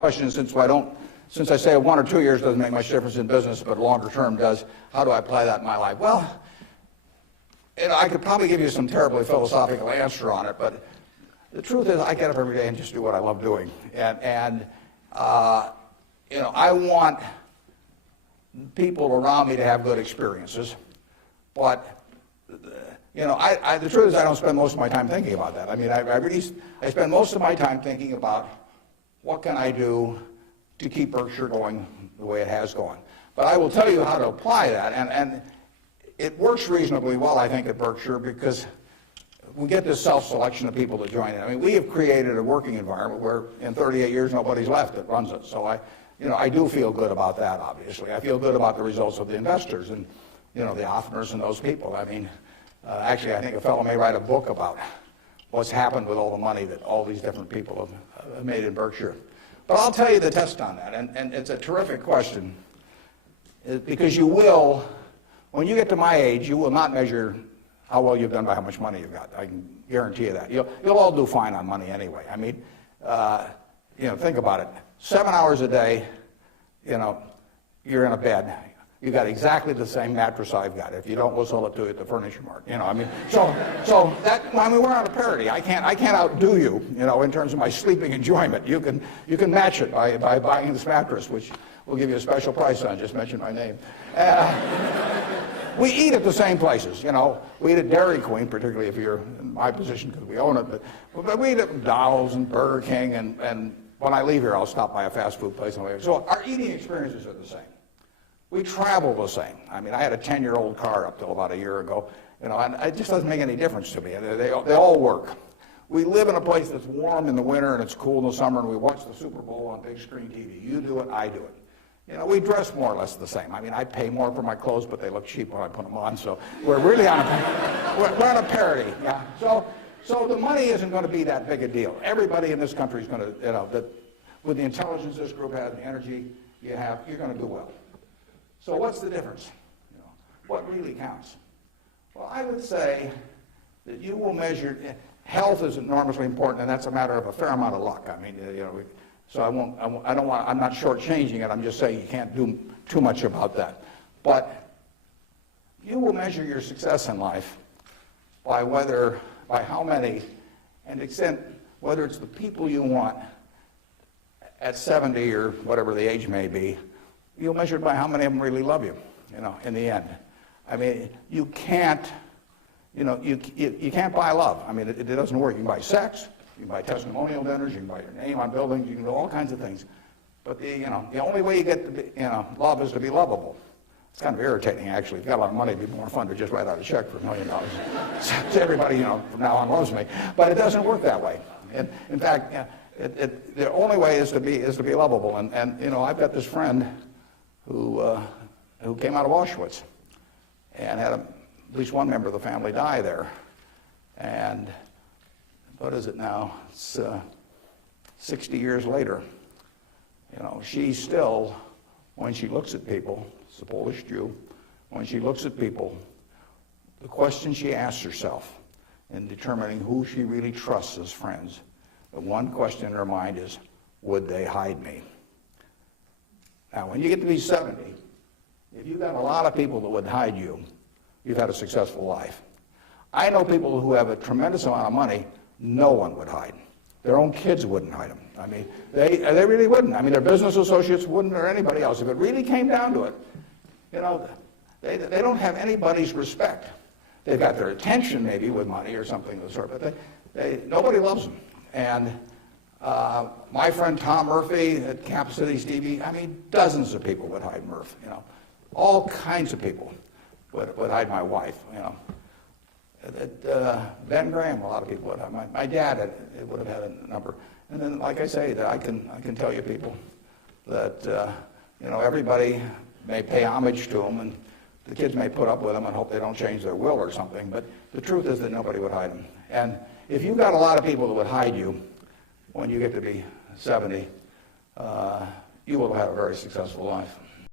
question, since I say 1 or 2 years doesn't make much difference in business, but longer term does, how do I apply that in my life? Well, I could probably give you some terribly philosophical answer on it, but the truth is I get up every day and just do what I love doing. And I want people around me to have good experiences, but the truth is I don't spend most of my time thinking about that. I mean, I spend most of my time thinking about what can I do to keep Berkshire going the way it has gone. But I will tell you how to apply that, and it works reasonably well, I think, at Berkshire, because we get this self-selection of people to join in. I mean, we have created a working environment where in 38 years nobody's left that runs it. So I do feel good about that, obviously. I feel good about the results of the investors and, the Offners and those people. I mean, actually, I think a fellow may write a book about what's happened with all the money that all these different people have made in Berkshire. But I'll tell you the test on that, and it's a terrific question, because you will, when you get to my age, you will not measure how well you've done by how much money you've got. I can guarantee you that. You'll all do fine on money anyway. I mean, think about it. 7 hours a day, you're in a bed. You got exactly the same mattress I've got. If you don't, we'll sell it to you at the furniture mart. We're on a parity. I can't outdo you, in terms of my sleeping enjoyment. You can match it by buying this mattress, which we'll give you a special price on. Just mention my name. We eat at the same places. We eat at Dairy Queen, particularly if you're in my position because we own it. But we eat at McDonald's and Burger King, and when I leave here, I'll stop by a fast food place. So our eating experiences are the same. We travel the same. I mean, I had a 10-year-old car up till about a year ago, and it just doesn't make any difference to me. They all work. We live in a place that's warm in the winter and it's cool in the summer, and we watch the Super Bowl on big screen TV. You do it, I do it. We dress more or less the same. I mean, I pay more for my clothes, but they look cheap when I put them on, so we're really on a parity. Yeah. So the money isn't going to be that big a deal. Everybody in this country is going to, with the intelligence this group has, the energy you have, you're going to do well. So what's the difference? What really counts? Well, I would say that you will measure, health is enormously important, and that's a matter of a fair amount of luck. I mean, so I'm not shortchanging it. I'm just saying you can't do too much about that. But you will measure your success in life by how many, and extent, whether it's the people you want at 70 or whatever the age may be, you'll measure it by how many of them really love you, in the end. I mean, you can't buy love. I mean, it doesn't work. You can buy sex, you can buy testimonial dinners, you can buy your name on buildings, you can do all kinds of things. But the only way you get to be, love is to be lovable. It's kind of irritating, actually. If you've got a lot of money, it'd be more fun to just write out a check for $1 million. So everybody, from now on loves me. But it doesn't work that way. And in fact, the only way is to be lovable. And I've got this friend who came out of Auschwitz and had at least one member of the family die there. And what is it now? It's 60 years later. She still, when she looks at people, it's a Polish Jew, when she looks at people, the question she asks herself in determining who she really trusts as friends, the one question in her mind is, would they hide me? Now, when you get to be 70, if you've got a lot of people that would hide you, you've had a successful life. I know people who have a tremendous amount of money, no one would hide. Their own kids wouldn't hide them. I mean, they really wouldn't. I mean, their business associates wouldn't, or anybody else. If it really came down to it, they don't have anybody's respect. They've got their attention maybe with money or something of the sort, but nobody loves them. And my friend Tom Murphy at Cap Cities TV, I mean, dozens of people would hide Murph, all kinds of people would hide my wife, Ben Graham, a lot of people would have. My dad would have had a number. And then, like I say, that I can tell you people that, everybody may pay homage to them, and the kids may put up with them and hope they don't change their will or something, but the truth is that nobody would hide them. And if you've got a lot of people that would hide you when you get to be 70, you will have a very successful life.